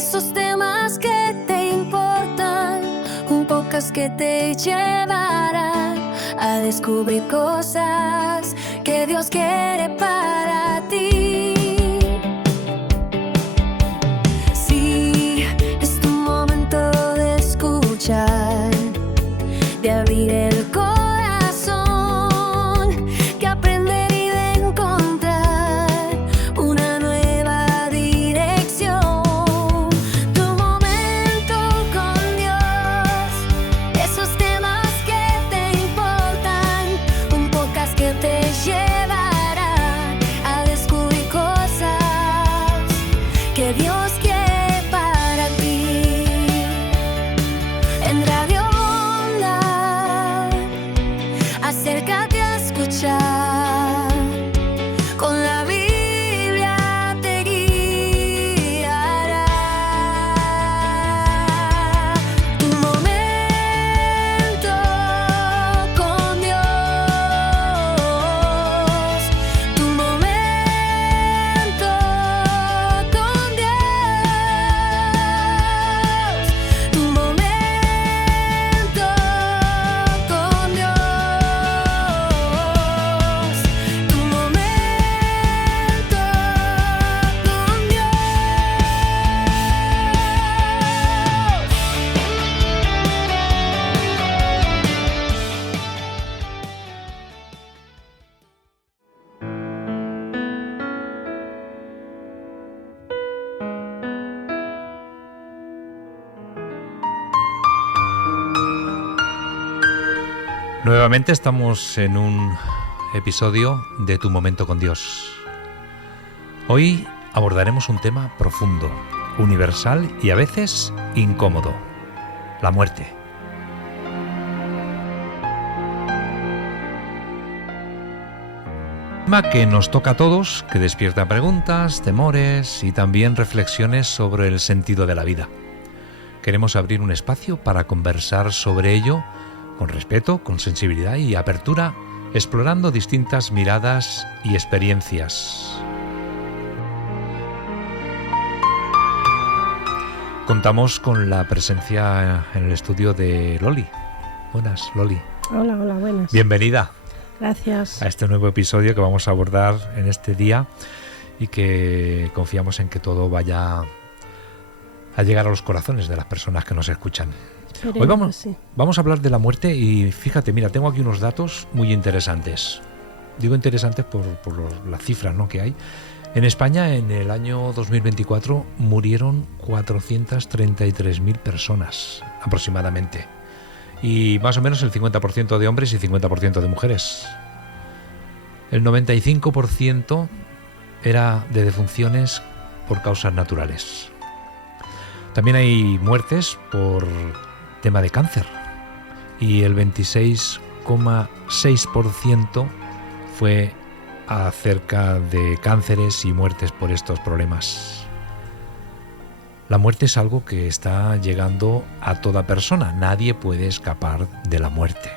esos temas que te importan, un podcast que te llevará a descubrir cosas que Dios quiere para ti. Sí, es tu momento de escuchar, de abrir el corazón, que aprender y de encontrar una nueva dirección. Tu momento con Dios, esos temas que te importan, un podcast que te llevará a descubrir cosas que Dios quiere para ti. En Radio Onda, acércate a escuchar, con la Biblia te guiará. Tu momento con Dios, tu momento con Dios, tu momento con Dios, tu momento con Dios. Nuevamente estamos en un episodio de Tu Momento con Dios. Hoy abordaremos un tema profundo, universal y a veces incómodo: la muerte. Un tema que nos toca a todos, que despierta preguntas, temores y también reflexiones sobre el sentido de la vida. Queremos abrir un espacio para conversar sobre ello con respeto, con sensibilidad y apertura, explorando distintas miradas y experiencias. Contamos con la presencia en el estudio de Loli. Buenas, Loli. Hola, buenas. Bienvenida Gracias. a este nuevo episodio que vamos a abordar en este día y que confiamos en que todo vaya a llegar a los corazones de las personas que nos escuchan. Hoy vamos a hablar de la muerte y fíjate, mira, tengo aquí unos datos muy interesantes. Digo interesantes por las cifras, ¿no?, que hay. En España, en el año 2024, murieron 433.000 personas aproximadamente. Y más o menos el 50% de hombres y 50% de mujeres. El 95% era de defunciones por causas naturales. También hay muertes por tema de cáncer y el 26,6% fue acerca de cánceres y muertes por estos problemas. La muerte es algo que está llegando a toda persona. Nadie puede escapar de la muerte.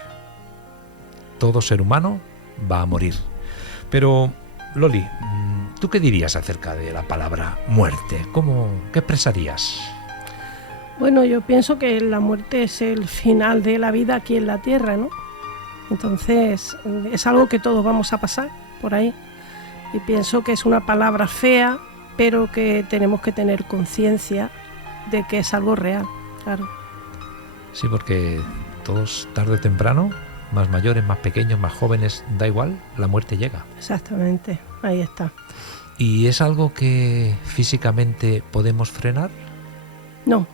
Todo ser humano va a morir. Pero, Loli, ¿tú qué dirías acerca de la palabra muerte? ¿Qué expresarías? Bueno, yo pienso que la muerte es el final de la vida aquí en la tierra, ¿no? Entonces, es algo que todos vamos a pasar por ahí. Y pienso que es una palabra fea, pero que tenemos que tener conciencia de que es algo real, claro. Sí, porque todos, tarde o temprano, más mayores, más pequeños, más jóvenes, da igual, la muerte llega. Exactamente, ahí está. ¿Y es algo que físicamente podemos frenar? No.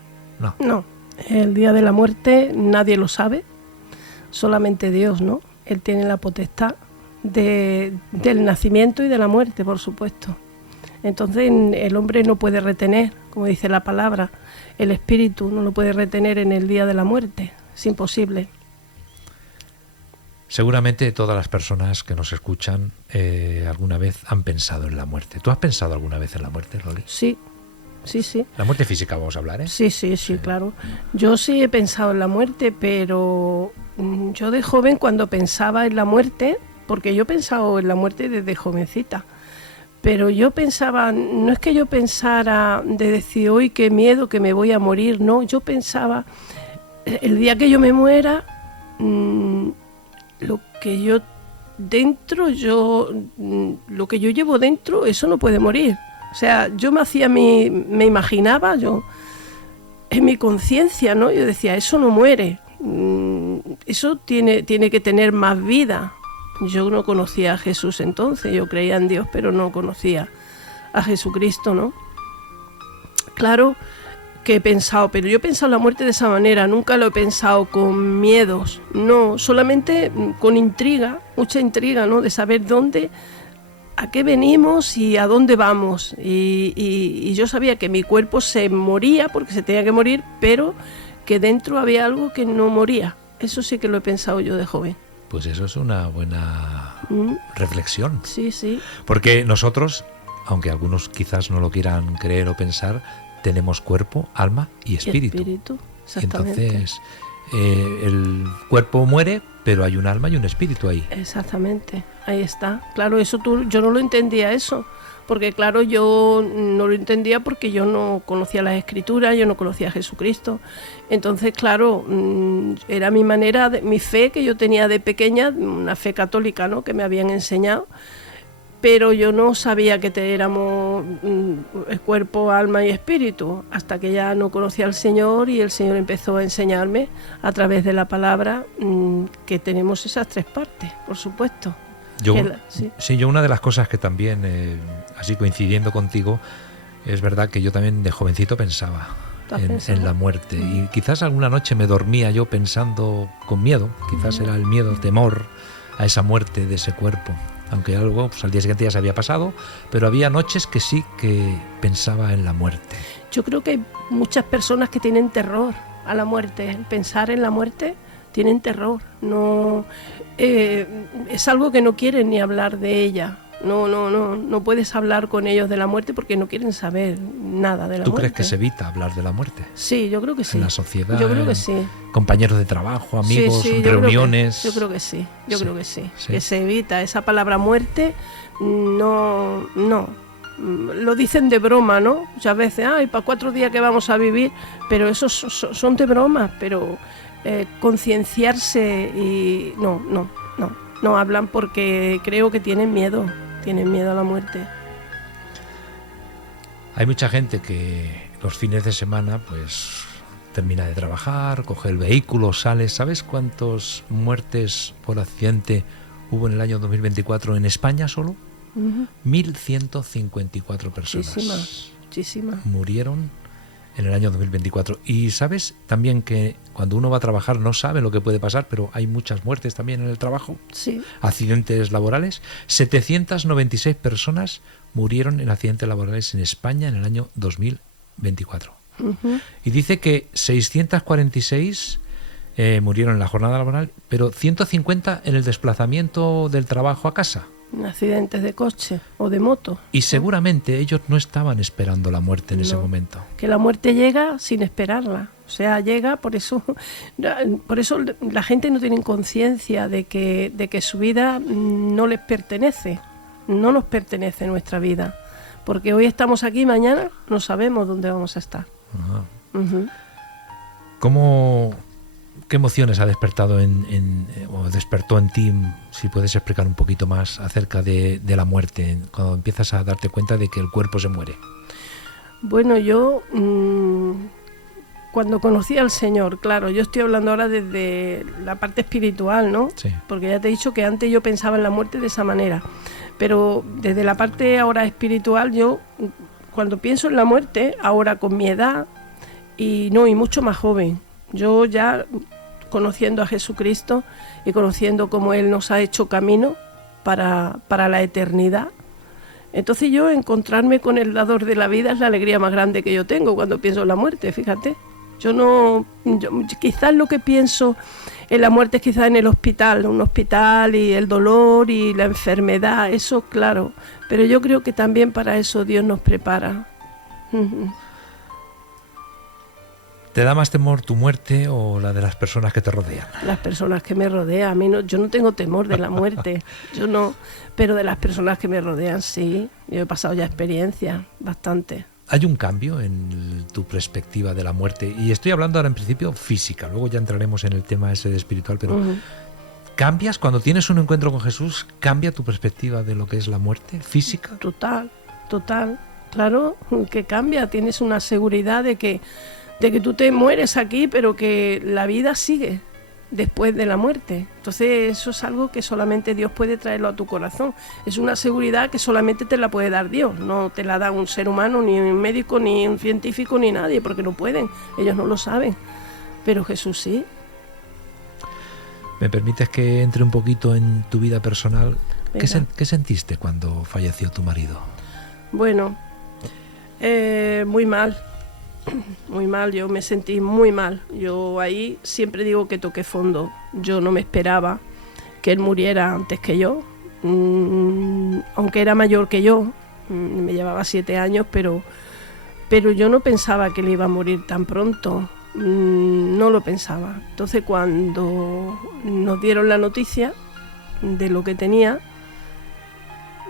El día de la muerte nadie lo sabe, solamente Dios, ¿no? Él tiene la potestad del nacimiento y de la muerte, por supuesto. Entonces el hombre no puede retener, como dice la palabra, el espíritu no lo puede retener en el día de la muerte, es imposible. Seguramente todas las personas que nos escuchan alguna vez han pensado en la muerte. ¿Tú has pensado alguna vez en la muerte, Loli? Sí. La muerte física vamos a hablar, ¿eh? Sí, claro. Yo sí he pensado en la muerte, pero yo de joven cuando pensaba en la muerte, porque yo he pensado en la muerte desde jovencita, Pero yo pensaba, no es que yo pensara de decir, hoy qué miedo que me voy a morir, no, yo pensaba, el día que yo me muera, lo que yo llevo dentro, eso no puede morir. O sea, yo me imaginaba, yo en mi conciencia, ¿no? Yo decía, eso no muere, eso tiene que tener más vida. Yo no conocía a Jesús entonces, yo creía en Dios, pero no conocía a Jesucristo, ¿no? Claro que he pensado, pero yo he pensado la muerte de esa manera, nunca lo he pensado con miedos, no, solamente con intriga, mucha intriga, ¿no? De saber a qué venimos y a dónde vamos. Y yo sabía que mi cuerpo se moría porque se tenía que morir, pero que dentro había algo que no moría. Eso sí que lo he pensado yo de joven. Pues eso es una buena reflexión. Sí, sí. Porque nosotros, aunque algunos quizás no lo quieran creer o pensar, tenemos cuerpo, alma y espíritu. Exactamente. Entonces, el cuerpo muere, pero hay un alma y un espíritu ahí. Exactamente, ahí está. Claro, yo no lo entendía eso. Porque claro, yo no lo entendía porque yo no conocía las Escrituras, yo no conocía a Jesucristo. Entonces, claro, era mi manera, mi fe que yo tenía de pequeña, una fe católica, ¿no? Que me habían enseñado, pero yo no sabía que éramos el cuerpo, alma y espíritu, hasta que ya no conocía al Señor y el Señor empezó a enseñarme a través de la palabra que tenemos esas tres partes, por supuesto. Yo una de las cosas que también, así coincidiendo contigo, es verdad que yo también de jovencito pensaba en la muerte. Y quizás alguna noche me dormía yo pensando con miedo, quizás era el miedo, el temor a esa muerte de ese cuerpo. Aunque algo, pues al día siguiente ya se había pasado, pero había noches que sí que pensaba en la muerte. Yo creo que hay muchas personas que tienen terror a la muerte, el pensar en la muerte. Tienen terror, no es algo que no quieren ni hablar de ella. No puedes hablar con ellos de la muerte porque no quieren saber nada de la muerte. ¿Tú crees que se evita hablar de la muerte? Sí, yo creo que sí. En la sociedad, yo creo que sí. Compañeros de trabajo, amigos, reuniones. Yo creo que sí. Que se evita esa palabra muerte. No. Lo dicen de broma, ¿no? Muchas veces, para 4 días que vamos a vivir, pero esos son de broma, pero concienciarse y no hablan porque creo que tienen miedo a la muerte. Hay mucha gente que los fines de semana pues termina de trabajar, coge el vehículo, sale. ¿Sabes cuántas muertes por accidente hubo en el año 2024 en España solo? 1.154 personas muchísimas murieron en el año 2024. Y sabes también que cuando uno va a trabajar no sabe lo que puede pasar, pero hay muchas muertes también en el trabajo. Sí. Accidentes laborales. 796 personas murieron en accidentes laborales en España en el año 2024. Y dice que 646 murieron en la jornada laboral, pero 150 en el desplazamiento del trabajo a casa. Accidentes de coche o de moto. Y seguramente ellos no estaban esperando la muerte en ese momento. Que la muerte llega sin esperarla. O sea, llega, por eso la gente no tiene conciencia de que su vida no les pertenece. No nos pertenece nuestra vida. Porque hoy estamos aquí, mañana no sabemos dónde vamos a estar. ¿Qué emociones ha despertado o despertó en ti, si puedes explicar un poquito más acerca de la muerte, cuando empiezas a darte cuenta de que el cuerpo se muere? Bueno, yo cuando conocí al Señor, claro, yo estoy hablando ahora desde la parte espiritual, ¿no? Sí. Porque ya te he dicho que antes yo pensaba en la muerte de esa manera, pero desde la parte ahora espiritual, yo cuando pienso en la muerte, ahora con mi edad y mucho más joven, yo ya conociendo a Jesucristo y conociendo cómo Él nos ha hecho camino para la eternidad. Entonces yo encontrarme con el dador de la vida es la alegría más grande que yo tengo cuando pienso en la muerte, fíjate. Yo quizás lo que pienso en la muerte es quizás en el hospital, un hospital y el dolor y la enfermedad, eso claro, pero yo creo que también para eso Dios nos prepara. ¿Te da más temor tu muerte o la de las personas que te rodean? Las personas que me rodean. A mí no, yo no tengo temor de la muerte, yo no, pero de las personas que me rodean sí. Yo he pasado ya experiencia bastante. ¿Hay un cambio en tu perspectiva de la muerte? Y estoy hablando ahora en principio física, luego ya entraremos en el tema ese de espiritual, pero ¿cambias cuando tienes un encuentro con Jesús? ¿Cambia tu perspectiva de lo que es la muerte física? Total, claro que cambia. Tienes una seguridad de que tú te mueres aquí, pero que la vida sigue después de la muerte. Entonces eso es algo que solamente Dios puede traerlo a tu corazón. Es una seguridad que solamente te la puede dar Dios, no te la da un ser humano, ni un médico, ni un científico, ni nadie, porque no pueden, ellos no lo saben, pero Jesús sí. ¿Me permites que entre un poquito en tu vida personal? ¿Qué sentiste cuando falleció tu marido? Bueno, muy mal. Muy mal, yo me sentí muy mal. Yo ahí siempre digo que toqué fondo. Yo no me esperaba que él muriera antes que yo, aunque era mayor que yo, me llevaba 7 años, pero yo no pensaba que él iba a morir tan pronto, no lo pensaba. Entonces cuando nos dieron la noticia de lo que tenía,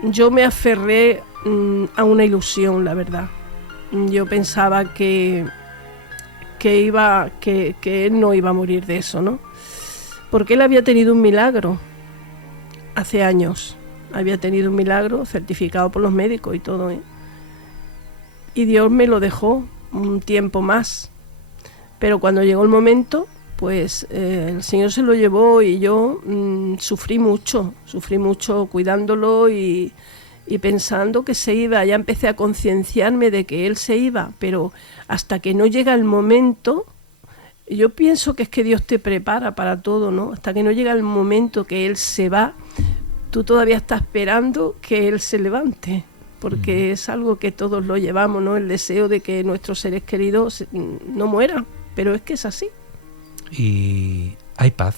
yo me aferré a una ilusión, la verdad. Yo pensaba que él no iba a morir de eso, ¿no? Porque él había tenido un milagro hace años. Había tenido un milagro certificado por los médicos y todo, ¿eh? Y Dios me lo dejó un tiempo más. Pero cuando llegó el momento, pues el Señor se lo llevó y yo sufrí mucho cuidándolo y pensando que se iba. Ya empecé a concienciarme de que él se iba, pero hasta que no llega el momento, yo pienso que es que Dios te prepara para todo, ¿no? Hasta que no llega el momento que él se va, tú todavía estás esperando que él se levante, porque es algo que todos lo llevamos, ¿no? El deseo de que nuestros seres queridos no mueran, pero es que es así. ¿Y hay paz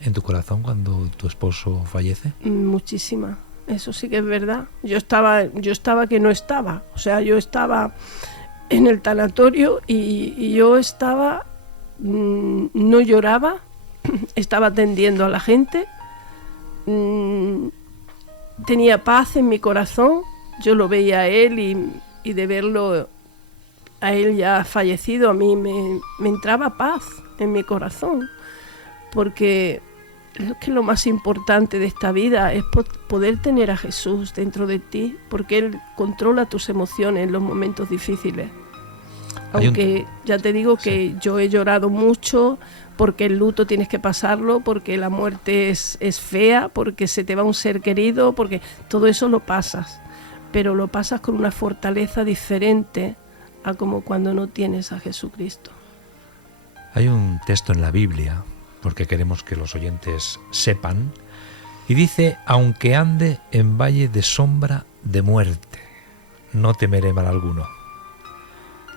en tu corazón cuando tu esposo fallece? Muchísima. Eso sí que es verdad. Yo estaba que no estaba. O sea, yo estaba en el tanatorio y yo estaba, no lloraba, estaba atendiendo a la gente, tenía paz en mi corazón. Yo lo veía a él y de verlo a él ya fallecido, a mí me entraba paz en mi corazón, porque es que lo más importante de esta vida es poder tener a Jesús dentro de ti, porque Él controla tus emociones en los momentos difíciles. Aunque ya te digo que yo he llorado mucho, porque el luto tienes que pasarlo, porque la muerte es fea, porque se te va un ser querido, porque todo eso lo pasas, pero lo pasas con una fortaleza diferente a como cuando no tienes a Jesucristo. Hay un texto en la Biblia, porque queremos que los oyentes sepan, y dice: aunque ande en valle de sombra de muerte, no temeré mal alguno.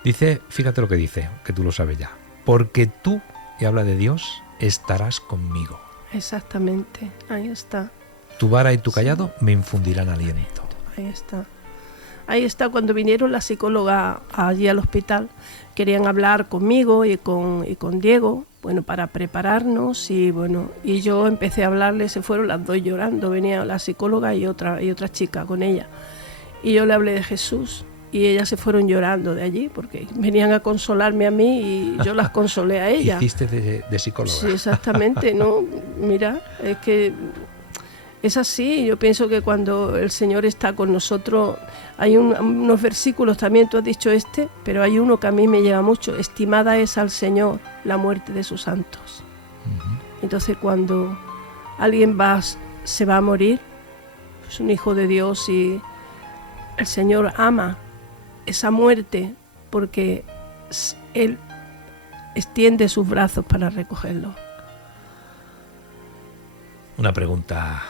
Dice, fíjate lo que dice, que tú lo sabes ya, porque tú, y habla de Dios, estarás conmigo. Exactamente, ahí está. Tu vara y tu callado me infundirán aliento. Ahí está. Ahí está, cuando vinieron la psicóloga allí al hospital, querían hablar conmigo y con Diego, bueno, para prepararnos, y bueno, y yo empecé a hablarle, se fueron las dos llorando, venía la psicóloga y otra chica con ella, y yo le hablé de Jesús, y ellas se fueron llorando de allí, porque venían a consolarme a mí y yo las consolé a ellas. Hiciste de psicóloga. Sí, exactamente, ¿no? Mira, es que es así. Yo pienso que cuando el Señor está con nosotros, hay unos versículos también, tú has dicho pero hay uno que a mí me lleva mucho: estimada es al Señor la muerte de sus santos. Entonces cuando alguien se va a morir, es un hijo de Dios, y el Señor ama esa muerte porque Él extiende sus brazos para recogerlo. Una pregunta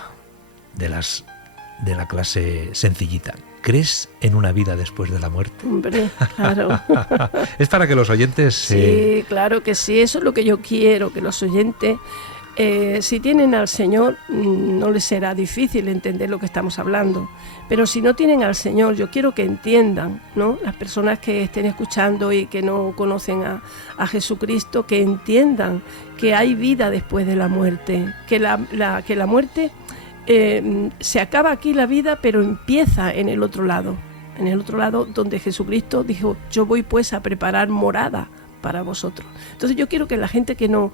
de la clase sencillita. ¿Crees en una vida después de la muerte? Hombre, claro. Es para que los oyentes... Sí, claro que sí. Eso es lo que yo quiero, que los oyentes Si tienen al Señor, no les será difícil entender lo que estamos hablando. Pero si no tienen al Señor, yo quiero que entiendan, ¿no? Las personas que estén escuchando y que no conocen a Jesucristo, que entiendan que hay vida después de la muerte, que la muerte se acaba aquí la vida, pero empieza en el otro lado donde Jesucristo dijo: yo voy pues a preparar morada para vosotros. Entonces yo quiero que la gente que no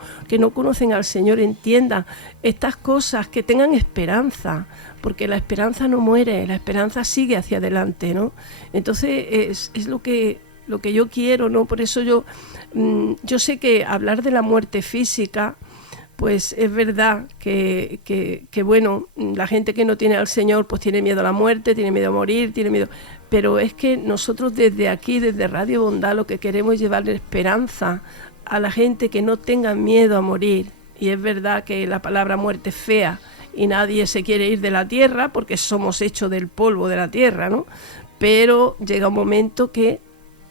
conocen al Señor entienda estas cosas, que tengan esperanza, porque la esperanza no muere, la esperanza sigue hacia adelante, ¿no? Entonces es lo que yo quiero, ¿no? Por eso yo sé que hablar de la muerte física, pues es verdad que bueno, la gente que no tiene al Señor pues tiene miedo a la muerte, tiene miedo a morir, tiene miedo... Pero es que nosotros desde aquí, desde Radio Bondad, lo que queremos es llevarle esperanza a la gente, que no tengan miedo a morir. Y es verdad que la palabra muerte es fea y nadie se quiere ir de la tierra porque somos hechos del polvo de la tierra, ¿no? Pero llega un momento que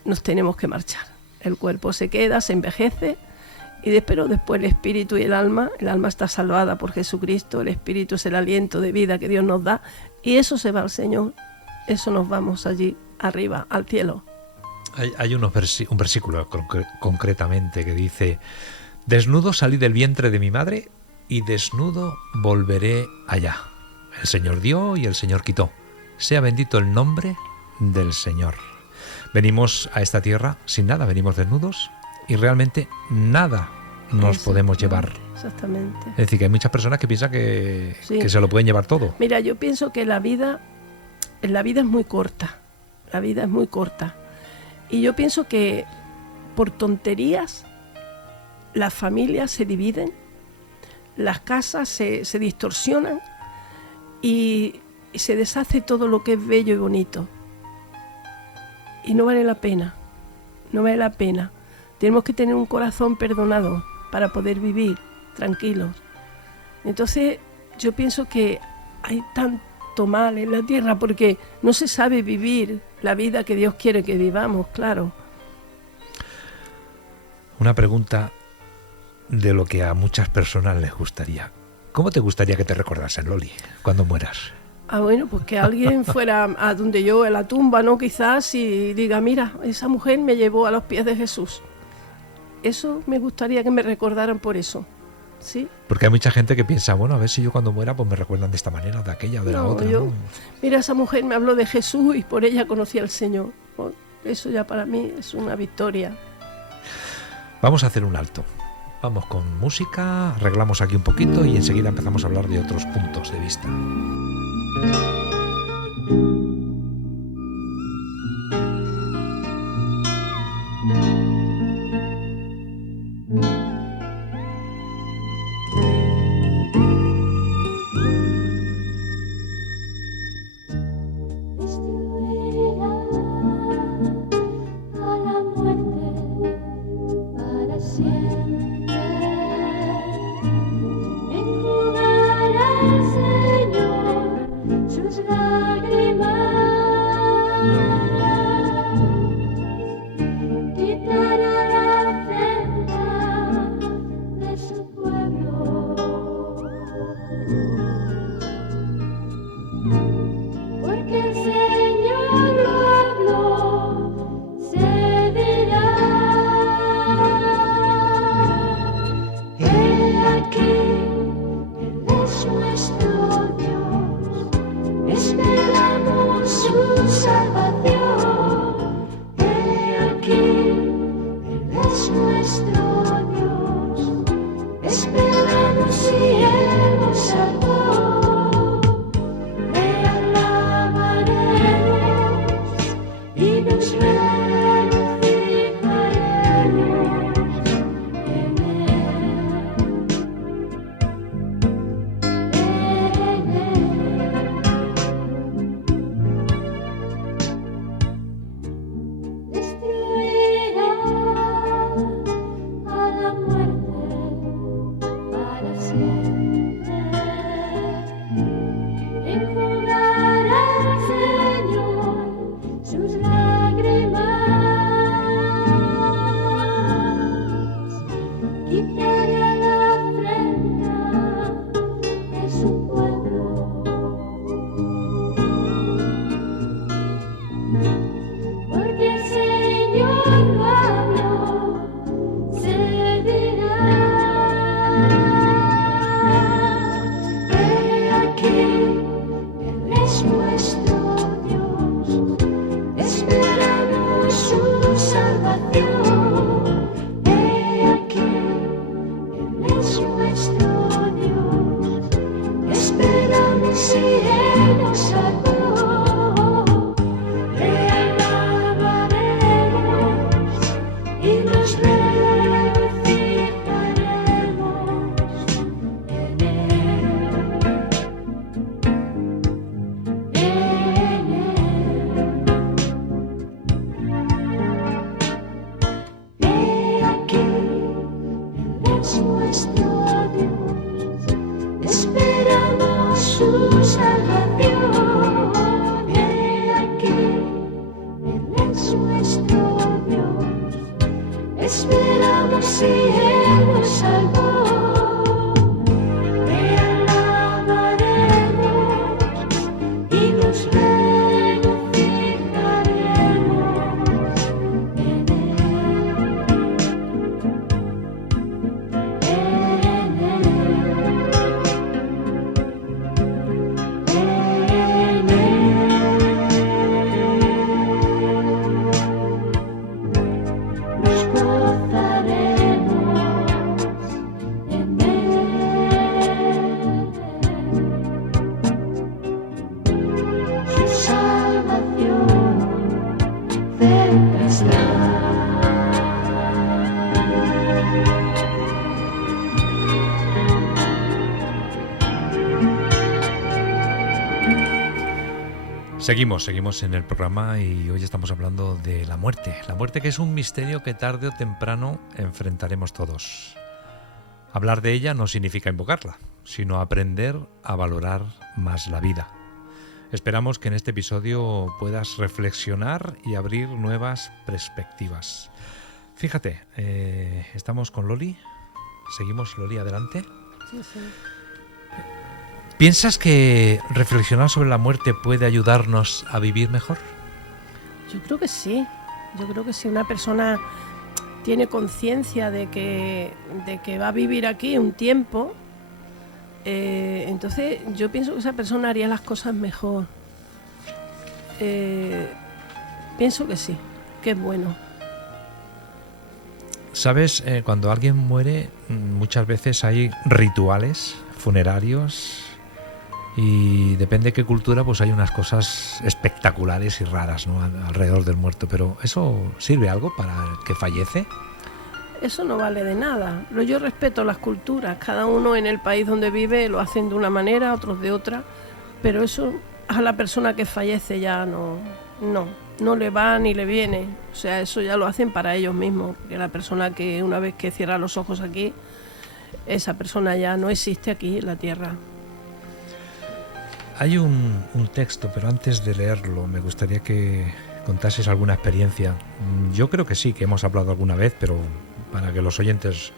nos tenemos que marchar. El cuerpo se queda, se envejece, pero después el espíritu y el alma está salvada por Jesucristo. El espíritu es el aliento de vida que Dios nos da, y eso se va al Señor. Eso nos vamos allí arriba, al cielo. Hay un versículo concretamente que dice: desnudo salí del vientre de mi madre y desnudo volveré allá. El Señor dio y el Señor quitó. Sea bendito el nombre del Señor. Venimos a esta tierra sin nada, venimos desnudos y realmente nada nos podemos llevar. Exactamente. Es decir, que hay muchas personas que piensan que se lo pueden llevar todo. Mira, yo pienso que la vida es muy corta. La vida es muy corta. Y yo pienso que por tonterías las familias se dividen, las casas se distorsionan y se deshace todo lo que es bello y bonito. Y no vale la pena. No vale la pena. Tenemos que tener un corazón perdonado para poder vivir tranquilos. Entonces yo pienso que hay tanto mal en la tierra porque no se sabe vivir la vida que Dios quiere que vivamos, claro. Una pregunta de lo que a muchas personas les gustaría. ¿Cómo te gustaría que te recordasen, Loli, cuando mueras? Bueno, pues que alguien fuera a donde yo, a la tumba, ¿no? Quizás, y diga: mira, esa mujer me llevó a los pies de Jesús. Eso me gustaría que me recordaran por eso. ¿Sí? Porque hay mucha gente que piensa: bueno, a ver si yo cuando muera pues me recuerdan de esta manera, de aquella o de la otra. ¿No? Mira, esa mujer me habló de Jesús y por ella conocí al Señor. Eso ya para mí es una victoria. Vamos a hacer un alto. Vamos con música, arreglamos aquí un poquito y enseguida empezamos a hablar de otros puntos de vista. Seguimos en el programa y hoy estamos hablando de la muerte. La muerte, que es un misterio que tarde o temprano enfrentaremos todos. Hablar de ella no significa invocarla, sino aprender a valorar más la vida. Esperamos que en este episodio puedas reflexionar y abrir nuevas perspectivas. Fíjate, estamos con Loli. Seguimos, Loli, adelante. Sí. ¿Piensas que reflexionar sobre la muerte puede ayudarnos a vivir mejor? Yo creo que sí. Yo creo que si una persona tiene conciencia de que va a vivir aquí un tiempo, entonces yo pienso que esa persona haría las cosas mejor. Pienso que sí, que es bueno. ¿Sabes? Cuando alguien muere, muchas veces hay rituales funerarios. Y depende de qué cultura, pues hay unas cosas espectaculares y raras, ¿no?, alrededor del muerto. Pero ¿eso sirve algo para el que fallece? Eso no vale de nada. Yo respeto las culturas. Cada uno en el país donde vive lo hacen de una manera, otros de otra. Pero eso a la persona que fallece ya no le va ni le viene. O sea, eso ya lo hacen para ellos mismos. Porque la persona que una vez que cierra los ojos aquí, esa persona ya no existe aquí en la tierra. Hay un texto, pero antes de leerlo me gustaría que contases alguna experiencia. Yo creo que sí, que hemos hablado alguna vez, pero para que los oyentes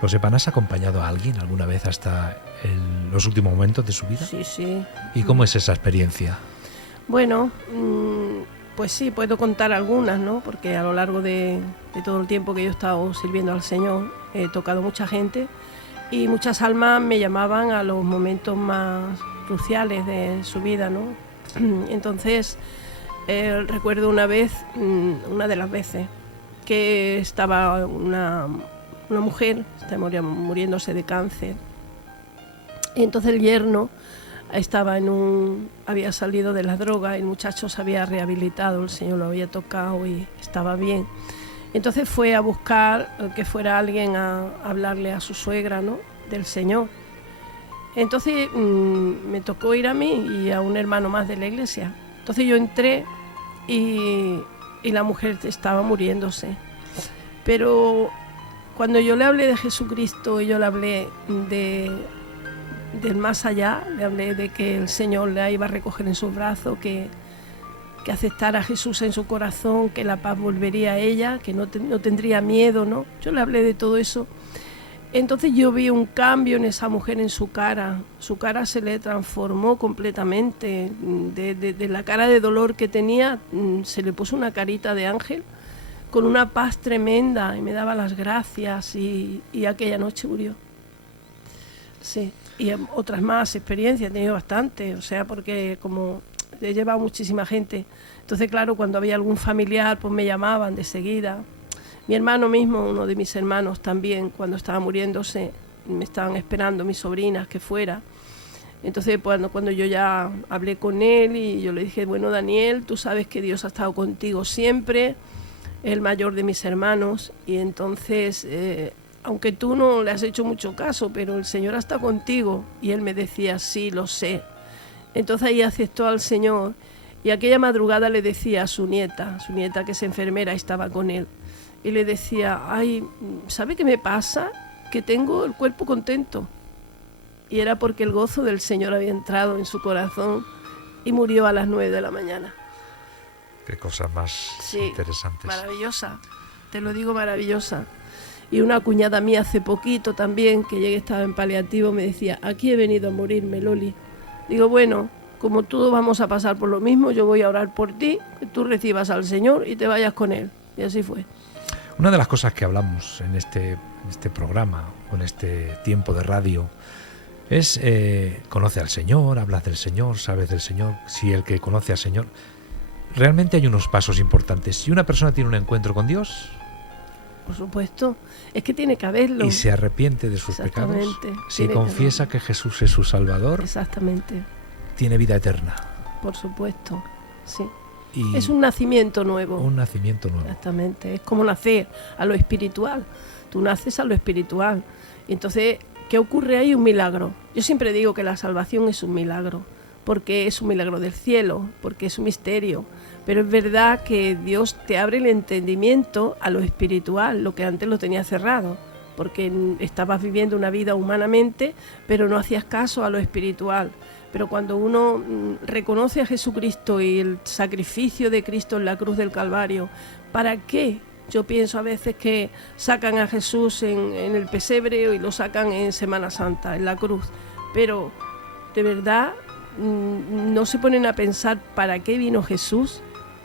lo sepan, ¿has acompañado a alguien alguna vez hasta los últimos momentos de su vida? Sí. ¿Y cómo es esa experiencia? Bueno, pues sí, puedo contar algunas, ¿no? Porque a lo largo de todo el tiempo que yo he estado sirviendo al Señor, he tocado mucha gente y muchas almas me llamaban a los momentos más cruciales de su vida, ¿no? Entonces recuerdo una de las veces que estaba una mujer, estaba muriéndose de cáncer, y entonces el yerno había salido de la droga, el muchacho se había rehabilitado, el Señor lo había tocado y estaba bien. Entonces fue a buscar que fuera alguien a hablarle a su suegra, ¿no?, del Señor. Entonces me tocó ir a mí y a un hermano más de la iglesia. Entonces yo entré y la mujer estaba muriéndose. Pero cuando yo le hablé de Jesucristo y yo le hablé del más allá, le hablé de que el Señor la iba a recoger en sus brazos, que aceptara a Jesús en su corazón, que la paz volvería a ella, que no tendría miedo, ¿no? Yo le hablé de todo eso. Entonces yo vi un cambio en esa mujer, en su cara se le transformó completamente, de la cara de dolor que tenía se le puso una carita de ángel, con una paz tremenda y me daba las gracias y aquella noche murió. Sí, y otras más experiencias, he tenido bastante, o sea, porque como he llevado muchísima gente, entonces claro, cuando había algún familiar pues me llamaban de seguida. Mi hermano mismo, uno de mis hermanos también, cuando estaba muriéndose, me estaban esperando mis sobrinas que fuera. Entonces cuando yo ya hablé con él y yo le dije, bueno, Daniel, tú sabes que Dios ha estado contigo siempre, el mayor de mis hermanos, y entonces, aunque tú no le has hecho mucho caso, pero el Señor está contigo. Y él me decía, sí, lo sé. Entonces ahí aceptó al Señor, y aquella madrugada le decía a su nieta que es enfermera, estaba con él, y le decía, ay, ¿sabe qué me pasa? Que tengo el cuerpo contento. Y era porque el gozo del Señor había entrado en su corazón y murió a las 9 de la mañana. Qué cosas más interesantes. Maravillosa, te lo digo, maravillosa. Y una cuñada mía hace poquito también, que llegué, estaba en paliativo, me decía, aquí he venido a morirme, Loli. Digo, bueno, como todos vamos a pasar por lo mismo, yo voy a orar por ti, que tú recibas al Señor y te vayas con Él. Y así fue. Una de las cosas que hablamos en este programa, o en este tiempo de radio, es conoce al Señor, hablas del Señor, sabes del Señor. Si el que conoce al Señor, realmente hay unos pasos importantes. Si una persona tiene un encuentro con Dios, por supuesto, es que tiene que haberlo. Y se arrepiente de sus pecados, si confiesa que Jesús es su Salvador, exactamente, tiene vida eterna. Por supuesto, sí. Y es un nacimiento nuevo. Un nacimiento nuevo. Exactamente, es como nacer a lo espiritual. Tú naces a lo espiritual. Entonces, ¿qué ocurre ahí? Un milagro. Yo siempre digo que la salvación es un milagro, porque es un milagro del cielo, porque es un misterio. Pero es verdad que Dios te abre el entendimiento a lo espiritual, lo que antes lo tenía cerrado, porque estabas viviendo una vida humanamente, pero no hacías caso a lo espiritual. Pero cuando uno reconoce a Jesucristo y el sacrificio de Cristo en la cruz del Calvario, ¿para qué? Yo pienso a veces que sacan a Jesús en el pesebre y lo sacan en Semana Santa, en la cruz. Pero de verdad no se ponen a pensar para qué vino Jesús.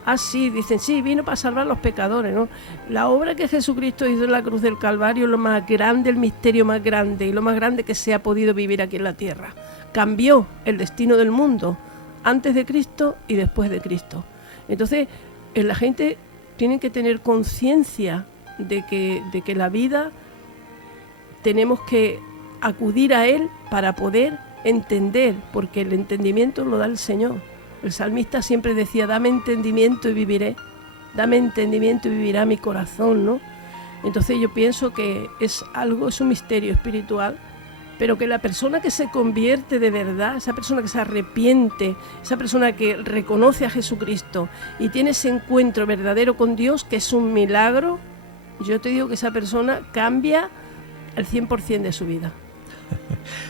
Ah, sí, dicen, sí, vino para salvar a los pecadores, ¿no? La obra que Jesucristo hizo en la cruz del Calvario es lo más grande, el misterio más grande y lo más grande que se ha podido vivir aquí en la tierra. Cambió el destino del mundo antes de Cristo y después de Cristo. Entonces, la gente tiene que tener conciencia de que la vida tenemos que acudir a Él para poder entender, porque el entendimiento lo da el Señor. El salmista siempre decía, dame entendimiento y viviré, dame entendimiento y vivirá mi corazón, ¿no? Entonces yo pienso que es un misterio espiritual, pero que la persona que se convierte de verdad, esa persona que se arrepiente, esa persona que reconoce a Jesucristo y tiene ese encuentro verdadero con Dios, que es un milagro, yo te digo que esa persona cambia el 100% de su vida.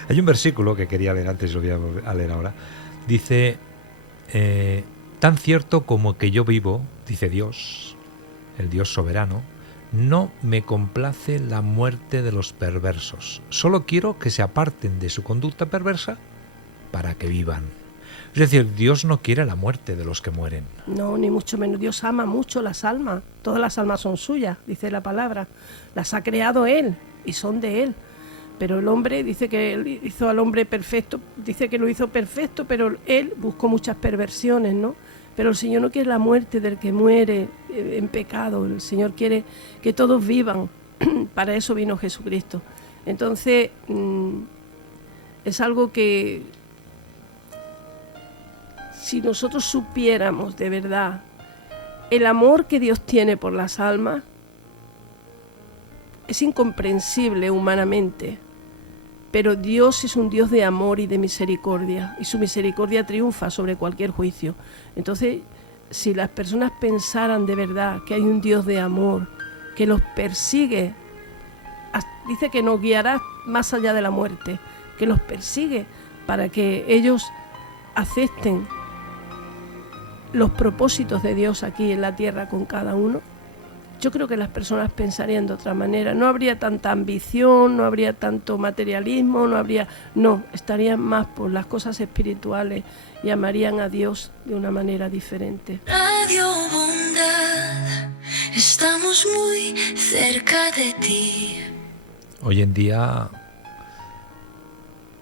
Hay un versículo que quería leer antes, lo voy a leer ahora. Dice, tan cierto como que yo vivo, dice Dios, el Dios soberano, no me complace la muerte de los perversos. Solo quiero que se aparten de su conducta perversa para que vivan. Es decir, Dios no quiere la muerte de los que mueren. No, ni mucho menos. Dios ama mucho las almas. Todas las almas son suyas, dice la palabra. Las ha creado Él y son de Él. Pero el hombre dice que Él hizo al hombre perfecto, dice que lo hizo perfecto, pero Él buscó muchas perversiones, ¿no? Pero el Señor no quiere la muerte del que muere en pecado. El Señor quiere que todos vivan. Para eso vino Jesucristo. Entonces, es algo que, si nosotros supiéramos de verdad el amor que Dios tiene por las almas, es incomprensible humanamente. Pero Dios es un Dios de amor y de misericordia, y su misericordia triunfa sobre cualquier juicio. Entonces, si las personas pensaran de verdad que hay un Dios de amor, que los persigue, dice que nos guiará más allá de la muerte, que los persigue para que ellos acepten los propósitos de Dios aquí en la tierra con cada uno, yo creo que las personas pensarían de otra manera. No habría tanta ambición, no habría tanto materialismo, estarían más por las cosas espirituales y amarían a Dios de una manera diferente. Radio Bondad, estamos muy cerca de ti. Hoy en día,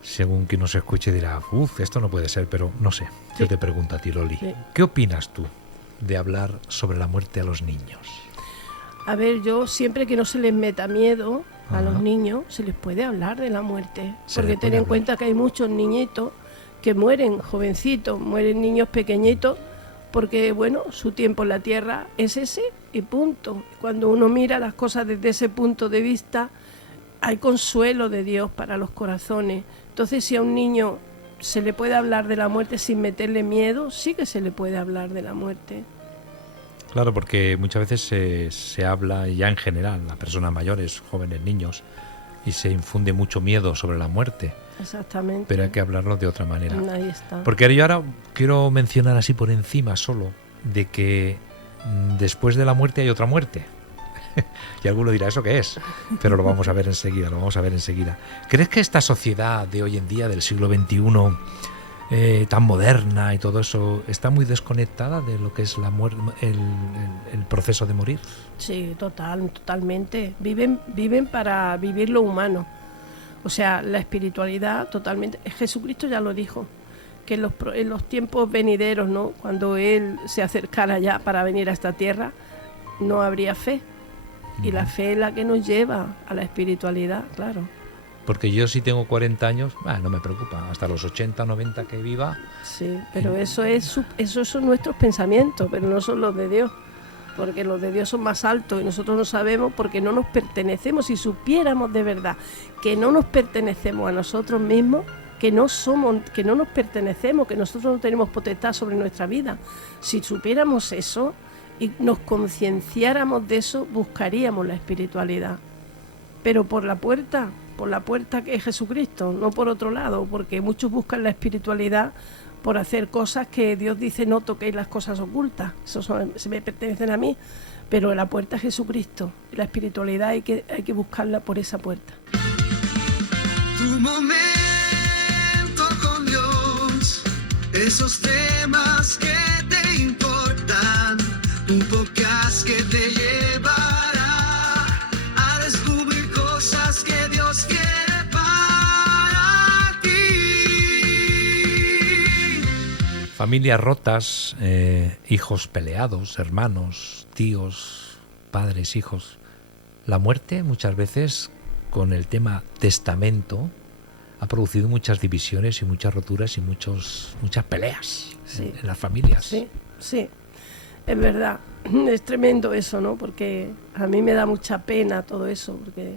según quien nos escuche dirá, esto no puede ser, pero no sé. Sí. Yo te pregunto a ti, Loli, sí. ¿Qué opinas tú de hablar sobre la muerte a los niños? A ver, yo siempre que no se les meta miedo a los niños, se les puede hablar de la muerte. Porque ten en cuenta que hay muchos niñitos que mueren jovencitos, mueren niños pequeñitos, porque bueno, su tiempo en la tierra es ese y punto. Cuando uno mira las cosas desde ese punto de vista, hay consuelo de Dios para los corazones. Entonces, si a un niño se le puede hablar de la muerte sin meterle miedo, sí que se le puede hablar de la muerte. Claro, porque muchas veces se habla ya en general a personas mayores, jóvenes, niños, y se infunde mucho miedo sobre la muerte. Exactamente. Pero hay que hablarlo de otra manera. Ahí está. Porque yo ahora quiero mencionar así por encima solo de que después de la muerte hay otra muerte. Y alguno dirá, ¿eso qué es? Pero lo vamos a ver enseguida, ¿Crees que esta sociedad de hoy en día, del siglo XXI, tan moderna y todo eso, está muy desconectada de lo que es la muerte, el proceso de morir? Sí, totalmente. Viven para vivir lo humano. O sea, la espiritualidad totalmente. Jesucristo ya lo dijo, que en los tiempos venideros, ¿no? Cuando Él se acercara ya para venir a esta tierra, no habría fe. Y la fe es la que nos lleva a la espiritualidad, claro. Porque yo si tengo 40 años, no me preocupa, hasta los 80, 90 que viva. Sí, pero esos son nuestros pensamientos, pero no son los de Dios. Porque los de Dios son más altos y nosotros no sabemos porque no nos pertenecemos. Si supiéramos de verdad que no nos pertenecemos a nosotros mismos, que no nos pertenecemos, que nosotros no tenemos potestad sobre nuestra vida, si supiéramos eso y nos concienciáramos de eso, buscaríamos la espiritualidad. Pero por la puerta que es Jesucristo, no por otro lado, porque muchos buscan la espiritualidad por hacer cosas que Dios dice no toquéis las cosas ocultas, se me pertenecen a mí, pero la puerta es Jesucristo, la espiritualidad hay que buscarla por esa puerta. Tu momento con Dios, esos temas que te importan, un podcast que te llevará a descubrir cosas que Dios quiere para ti. Familias rotas, hijos peleados, hermanos, tíos, padres, hijos. La muerte muchas veces con el tema testamento ha producido muchas divisiones y muchas roturas y muchas peleas en las familias. Sí, es verdad. Es tremendo eso, ¿no? Porque a mí me da mucha pena todo eso, porque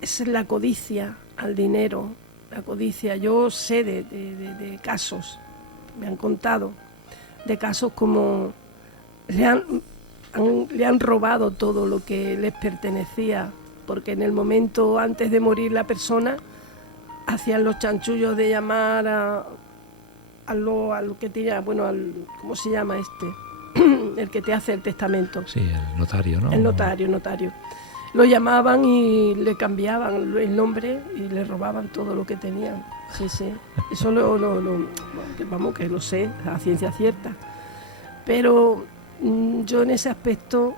es la codicia al dinero, la codicia. Yo sé de casos, me han contado, de casos como le han robado todo lo que les pertenecía, porque en el momento antes de morir la persona hacían los chanchullos de llamar a lo que tenía, ¿cómo se llama el que te hace el testamento? Sí, el notario, ¿no? El notario. Lo llamaban y le cambiaban el nombre y le robaban todo lo que tenían. Sí. Eso vamos, que lo sé, a ciencia cierta. Pero yo en ese aspecto...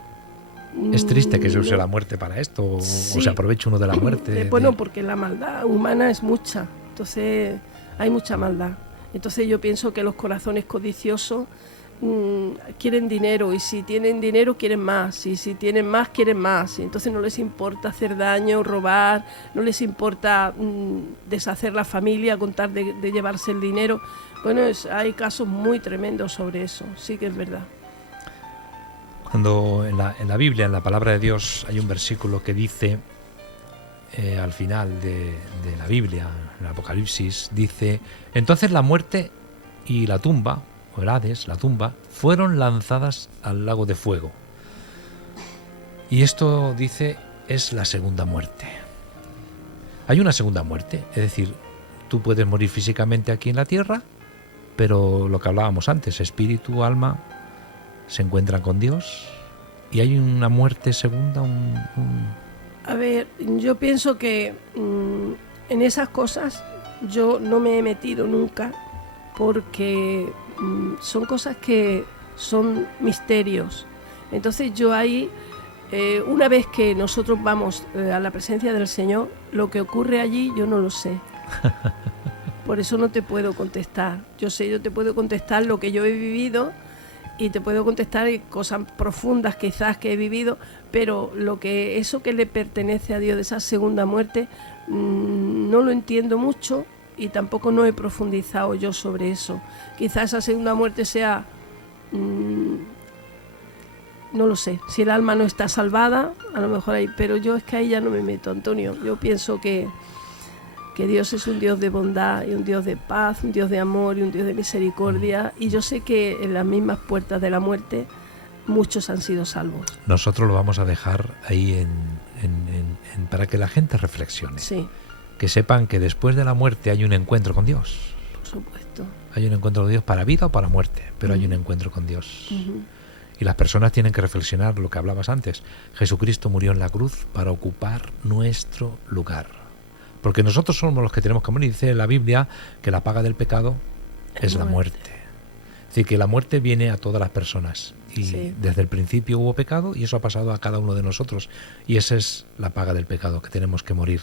Es triste que se use la muerte para esto, o se aproveche uno de la muerte. Porque la maldad humana es mucha, entonces hay mucha maldad. Entonces yo pienso que los corazones codiciosos quieren dinero, y si tienen dinero quieren más, y si tienen más quieren más, y entonces no les importa hacer daño, robar, no les importa deshacer la familia con tal de llevarse el dinero. Hay casos muy tremendos sobre eso, sí que es verdad. Cuando en la Biblia, en la palabra de Dios, hay un versículo que dice, al final de la Biblia, en el Apocalipsis, dice: entonces la muerte y la tumba, o el Hades, la tumba, fueron lanzadas al lago de fuego. Y esto, dice, es la segunda muerte. Hay una segunda muerte, es decir, tú puedes morir físicamente aquí en la tierra, pero lo que hablábamos antes, espíritu, alma, se encuentran con Dios, y hay una muerte segunda. A ver, yo pienso que en esas cosas yo no me he metido nunca, porque son cosas que son misterios. Entonces yo ahí, una vez que nosotros vamos a la presencia del Señor, lo que ocurre allí yo no lo sé. Por eso no te puedo contestar. Yo te puedo contestar lo que yo he vivido y te puedo contestar cosas profundas quizás que he vivido, pero eso que le pertenece a Dios de esa segunda muerte, no lo entiendo mucho y tampoco no he profundizado yo sobre eso. Quizás esa segunda muerte sea, no lo sé, si el alma no está salvada, a lo mejor ahí, pero yo es que ahí ya no me meto, Antonio. Yo pienso que Dios es un Dios de bondad y un Dios de paz, un Dios de amor y un Dios de misericordia, y yo sé que en las mismas puertas de la muerte muchos han sido salvos. Nosotros lo vamos a dejar ahí para que la gente reflexione. Sí. Que sepan que después de la muerte hay un encuentro con Dios. Por supuesto. Hay un encuentro con Dios para vida o para muerte, pero hay un encuentro con Dios. Y las personas tienen que reflexionar lo que hablabas antes. Jesucristo murió en la cruz para ocupar nuestro lugar. Porque nosotros somos los que tenemos que morir. Dice la Biblia que la paga del pecado es la muerte. Es decir, que la muerte viene a todas las personas. Y desde el principio hubo pecado y eso ha pasado a cada uno de nosotros. Y esa es la paga del pecado, que tenemos que morir.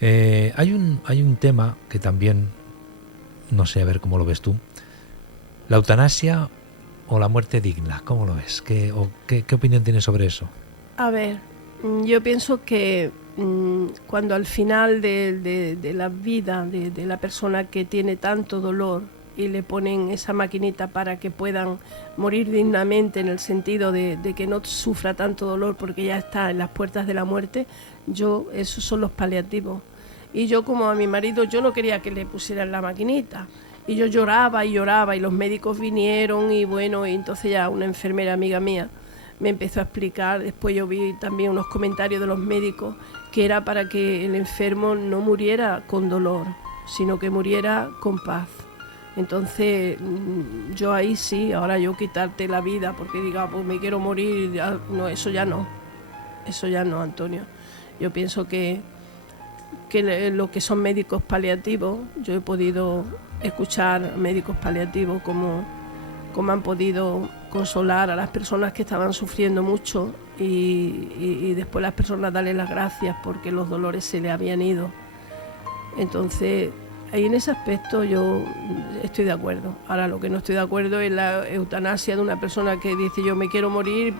Hay un tema que también, no sé, a ver cómo lo ves tú. La eutanasia o la muerte digna, ¿cómo lo ves? ¿Qué opinión tienes sobre eso? A ver, yo pienso que cuando al final de la vida de la persona que tiene tanto dolor y le ponen esa maquinita para que puedan morir dignamente, en el sentido de que no sufra tanto dolor porque ya está en las puertas de la muerte, esos son los paliativos. Y yo, como a mi marido, yo no quería que le pusieran la maquinita. Y yo lloraba y los médicos vinieron y bueno, y entonces ya una enfermera amiga mía me empezó a explicar. Después yo vi también unos comentarios de los médicos que era para que el enfermo no muriera con dolor, sino que muriera con paz. Entonces yo ahí sí, ahora yo quitarte la vida porque diga, pues me quiero morir, no, eso ya no, Antonio. Yo pienso que lo que son médicos paliativos, yo he podido escuchar médicos paliativos como han podido consolar a las personas que estaban sufriendo mucho y después las personas darle las gracias porque los dolores se le habían ido. Entonces, ahí en ese aspecto yo estoy de acuerdo. Ahora, lo que no estoy de acuerdo es la eutanasia de una persona que dice yo me quiero morir,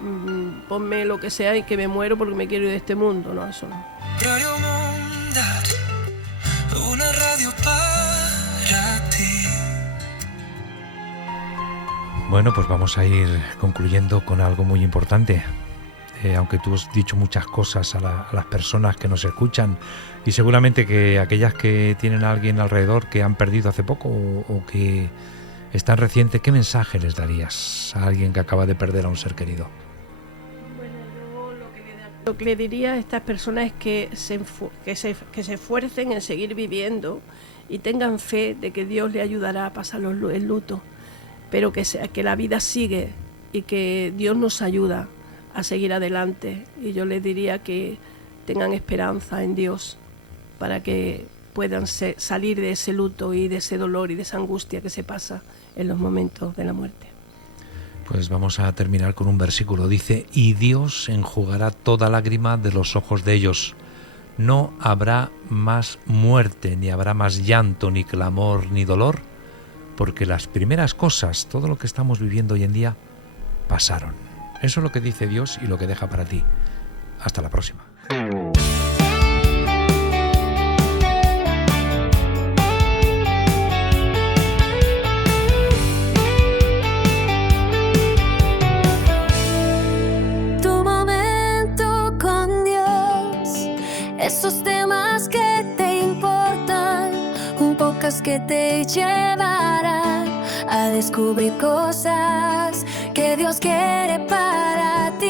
ponme lo que sea y que me muero porque me quiero ir de este mundo. No, eso no. Radio Mundat, una radio para ti. Bueno, pues vamos a ir concluyendo con algo muy importante. Aunque tú has dicho muchas cosas a las personas que nos escuchan y seguramente que aquellas que tienen a alguien alrededor que han perdido hace poco o que están recientes, ¿qué mensaje les darías a alguien que acaba de perder a un ser querido? Bueno, yo lo que le diría a estas personas es que se esfuercen en seguir viviendo y tengan fe de que Dios le ayudará a pasar el luto, pero que la vida sigue y que Dios nos ayuda a seguir adelante. Y yo les diría que tengan esperanza en Dios para que puedan salir de ese luto y de ese dolor y de esa angustia que se pasa en los momentos de la muerte. Pues vamos a terminar con un versículo. Dice, y Dios enjugará toda lágrima de los ojos de ellos. No habrá más muerte, ni habrá más llanto, ni clamor, ni dolor, porque las primeras cosas, todo lo que estamos viviendo hoy en día, pasaron. Eso es lo que dice Dios y lo que deja para ti. Hasta la próxima. Tu momento con Dios, esos temas que te importan, un podcast que te llevará a descubrir cosas que Dios quiere para ti.